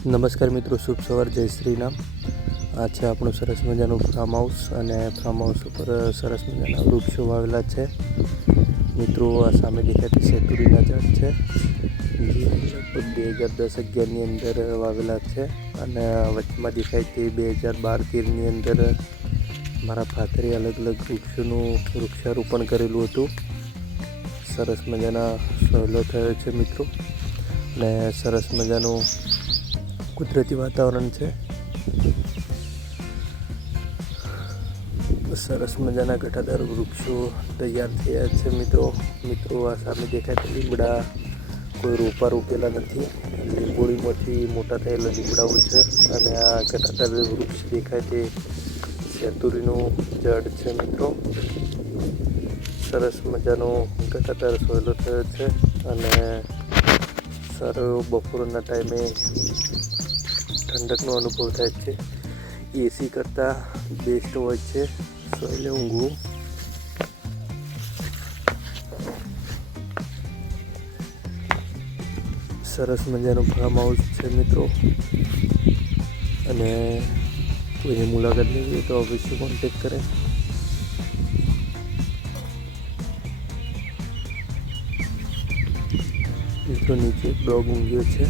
નમસ્કાર મિત્રો, શુભ સવાર, જય શ્રી રામ. આ છે આપણું સરસ મજાનું ફાર્મ હાઉસ અને ફાર્મ હાઉસ ઉપર સરસ મજાના વૃક્ષો વાવેલા છે. મિત્રો, આ સામે દેખાતી સેતુરીના ઝાડ છે, જે લગભગ 2010-11ની અંદર વાવેલા છે અને વચમાં દેખાય તે 2012-13ની અંદર મારા ફાધરે અલગ અલગ વૃક્ષોનું વૃક્ષારોપણ કરેલું હતું. સરસ મજાના સોયલો થયો છે મિત્રો, અને સરસ મજાનું કુદરતી વાતાવરણ છે. સરસ મજાના ઘટાદાર વૃક્ષો તૈયાર થયા છે મિત્રો. આ સામે દેખાય લીમડા કોઈ રોપા રોપેલા નથી, લીંબોળીમાંથી મોટા થયેલા લીમડાઓ છે. અને આ ઘટાદાર વૃક્ષ દેખાય તે સેતુરીનું ઝાડ છે મિત્રો. સરસ મજાનો ઘટાદાર સોયલો થયો છે અને સારો બપોરના ટાઈમે ઠંડકનો અનુભવ થાય છે. એસી કરતાં બેસ્ટ હોય છે સોયલે ઊંઘવું. સરસ મજાનું ફાર્મ હાઉસ છે મિત્રો, અને કોઈને મુલાકાત લેવી હોય તો અવશ્ય કોન્ટેક કરે. મિત્રો, નીચે એક ડોગ ઊંઘ્યો છે.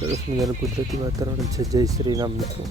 સરસ મજાનું કુદરતી વાતાવરણ છે. જય શ્રી રામ મિત્રો.